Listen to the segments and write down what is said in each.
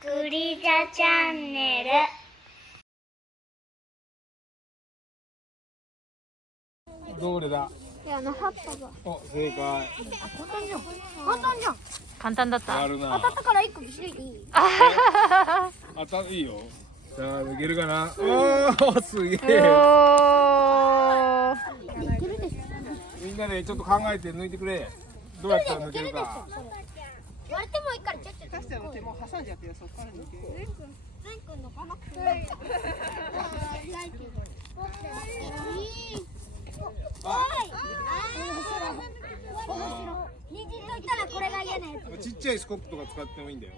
クリジャチャンネル。どれだ。葉っぱが。お、正解。簡単じゃん。簡単じゃん。簡単だった。やるな。当たったから一個にしといていい？当たいいよ。じゃあ抜けるかな。おお、すげえ。いけるでしょ。みんなでちょっと考えて抜いてくれ。どうやったら抜けるか。割れてもいいからちょっと。出したの手もう挟んじゃってよ、そこから抜け。全くんのかな。にじっといたらこれが嫌なやつ。ちっちゃいスコップとか使ってもいいんだよ。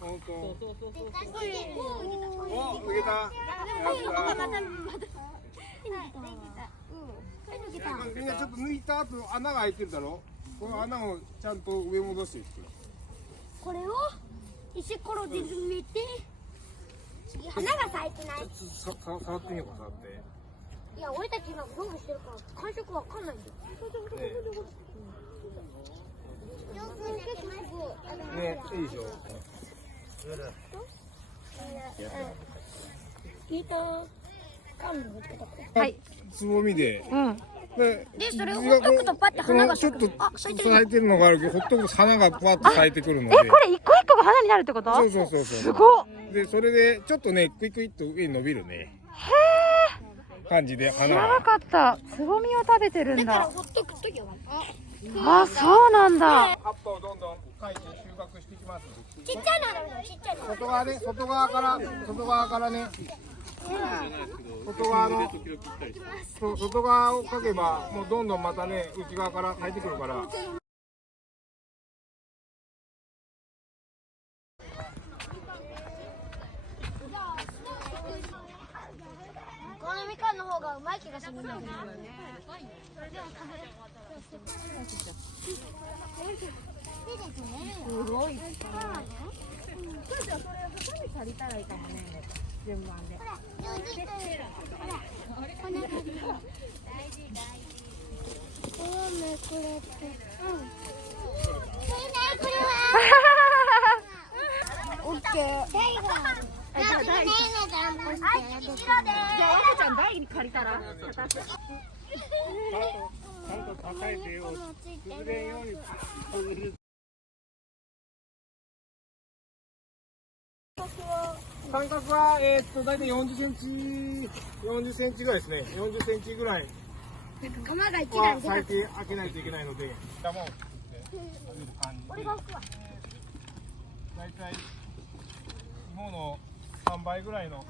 本当。お、抜けた。やった。みんなちょっと抜いた後穴が開いてるだろ。この穴をちゃんと上戻していく。これを石ころで埋めて、花が咲いてない。触ってみようか、触って。いや、俺たち今ゴムしてるから感触わかんないんだよ。ね、いいでしょ。はい。つぼみで。うん。で、それをほっとくとパッて花がちょっと咲いて咲いてるのがあるけど、ほっとくと花がパッと咲いてくるので。これ一個一個が花になるってこと？そうそう。すごっ。で、それでちょっとね、クイクイっと上に伸びるね。感じで知花が。らなかった。つぼみを食べてるんだ。ほっとくときは。あ、そうなんだ。葉っぱをどんどんかいて収穫していきます。ちっちゃいのあるの、ちっちゃいの。外側ね、外側からね。外側の、そう外側をかけば、もうどんどんまたね、内側から生えてくるから。このみかんの方がうまい気がするんだけど。すごい。じゃあそれをハサミ借りたらいいかもね。順番で。オッケー。じゃあ赤ちゃん台に借りたら。ちゃんと叩いてよ。崩れんように。間隔は大体40センチぐらいですね。40センチぐらい釜が一は段で最低開けないといけないので、玉を作ってあげる感じで。大体芋の3倍ぐらいの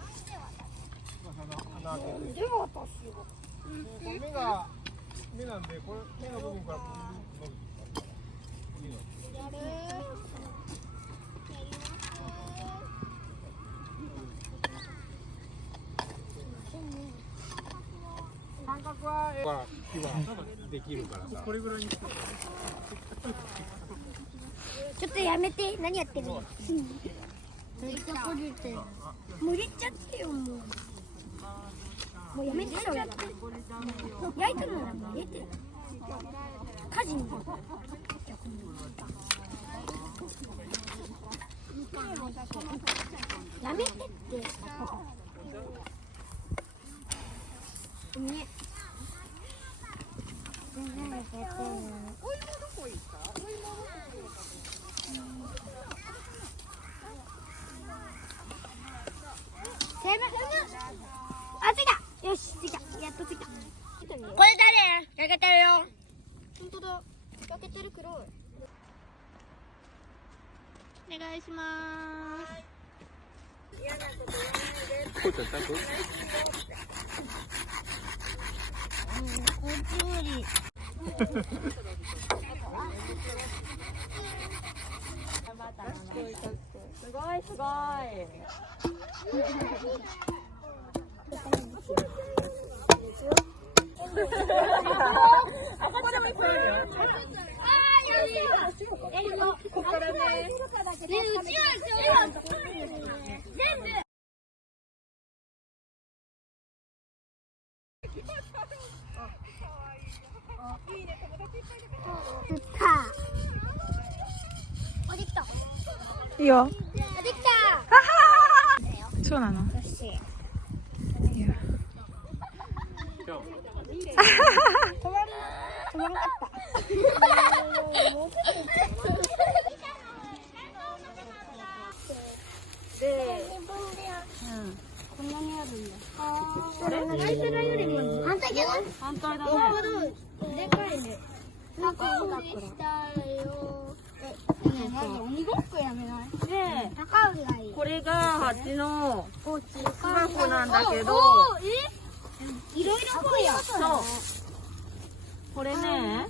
穴開けて。目なんで、これ目の部分から伸びていきます。間隔は木はできるからさ。これぐらいに。ちょっとやめて、何やってんの？無理っちゃってよ、もうやめてよ、やって。焼いてるのらもう入れて。火事に。やめてって。ね。あ、ついた。よし、ついた。やっとついた。これ誰？焼けてるよ。本当だ。焼けてる黒い。お願いします。こうちゃんちゃんと。こっち無理。すごいすごい。全部あ、できた。いいよ。あ、できた。そうなの。よし。いいよ。止まらなかった。こんなにあるんだ。反対じゃない？反対だね。でかいね。なんか鬼ごっこやめない？で、高売りがいい。これがハチのスマホなんだけど、いろいろこれや。そう。これね、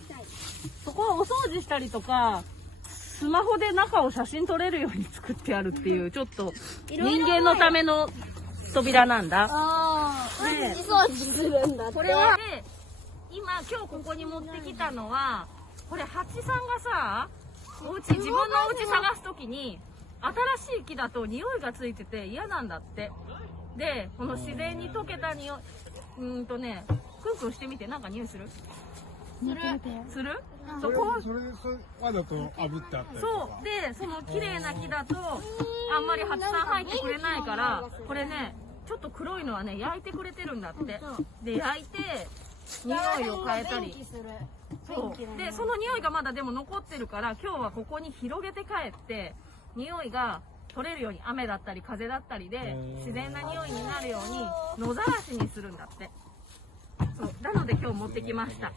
そこをお掃除したりとか、スマホで中を写真撮れるように作ってあるっていう、ちょっと人間のための扉なんだ。ああ。ね掃除するんだって。これはね、今ここに持ってきたのは、これハチさんがさ、自分のお家探すときに、新しい木だと匂いがついてて嫌なんだって。で、この自然に溶けた匂い、クンクンしてみて、なんか匂いする？する？そこそれわざと炙ってあったりとか。そうで、その綺麗な木だとあんまりハチさん入ってくれないから、これねちょっと黒いのはね焼いてくれてるんだって。で焼いて匂いを変えたり、そうでその匂いがまだでも残ってるから、今日はここに広げて帰って匂いが取れるように、雨だったり風だったりで自然な匂いになるように野ざらしにするんだって。そうなので今日持ってきました。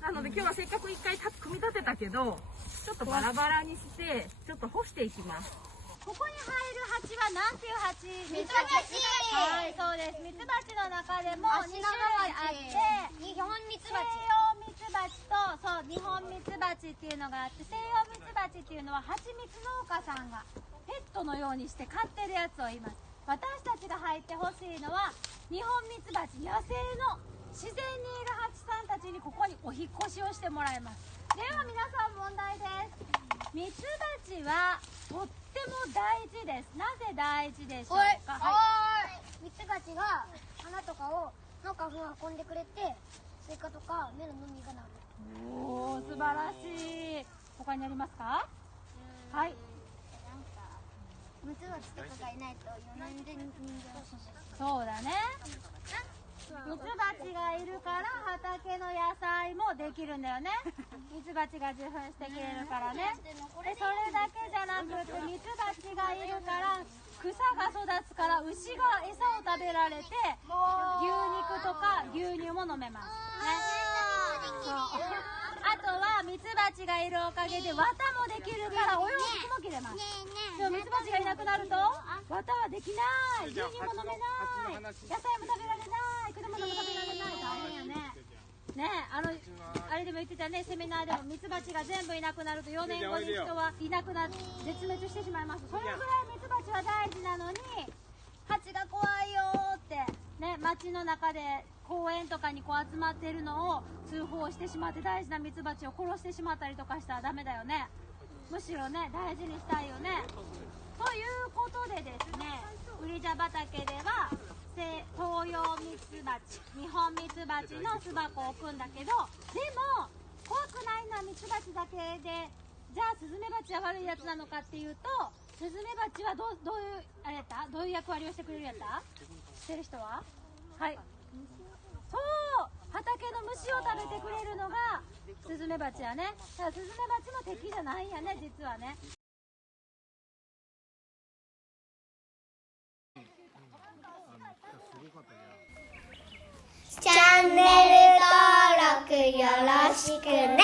なので今日はせっかく一回組み立てたけど、ちょっとバラバラにしてちょっと干していきます。ここに生える蜂はなんていう蜂？ミツバチ。はい、そうです。ミツバチの中でも2種類あって、日本ミツバチ。西洋ミツバチと、そう、日本ミツバチっていうのがあって、西洋ミツバチっていうのは蜂蜜農家さんがペットのようにして飼ってるやつを言います。私たちが入ってほしいのは日本ミツバチ、野生の自然にいる蜂さんたちにここにお引っ越しをしてもらいます。では皆さん問題です。ミツバチはとっても大事です。なぜ大事でしょうか？ミツバチが花とかをの花粉を運んでくれて、スイカとか目ののみがなる。おー、素晴らしい。他にありますか？はい。なんかミツバチとかがいないと全然人間はそうだね。ミツバチがいるから畑の野菜もできるんだよね。ミツバチが受粉してくれるからね。で、それだけじゃなくて、ミツバチがいるから草が育つから牛が餌を食べられて、牛肉とか牛乳も飲めます。ね。そう。あとはミツバチがいるおかげで綿もできるからお洋服も着れます。でもミツバチがいなくなると綿はできない、牛乳も飲めない、野菜も食べられない、果物も食べられない。大変よね。ねえ、あれでも言ってたね、セミナーでもミツバチが全部いなくなると4年後に人はいなくなって絶滅してしまいます。それぐらいミツバチは大事なのに、ハチが怖いよーってね、街の中で公園とかにこう集まってるのを通報してしまって、大事なミツバチを殺してしまったりとかしたらダメだよね。むしろね、大事にしたいよね。ということでですね、ウリジャ畑では東洋ミツバチ、日本ミツバチの巣箱を置くんだけど、でも怖くないのはミツバチだけで、じゃあスズメバチは悪いやつなのかっていうと、スズメバチはどういうあれやった？どういう役割をしてくれるやった？知ってる人は？はい。そう、畑の虫を食べてくれるのがスズメバチやね。だからスズメバチの敵じゃないんやね、実はね。チャンネル登録よろしくね。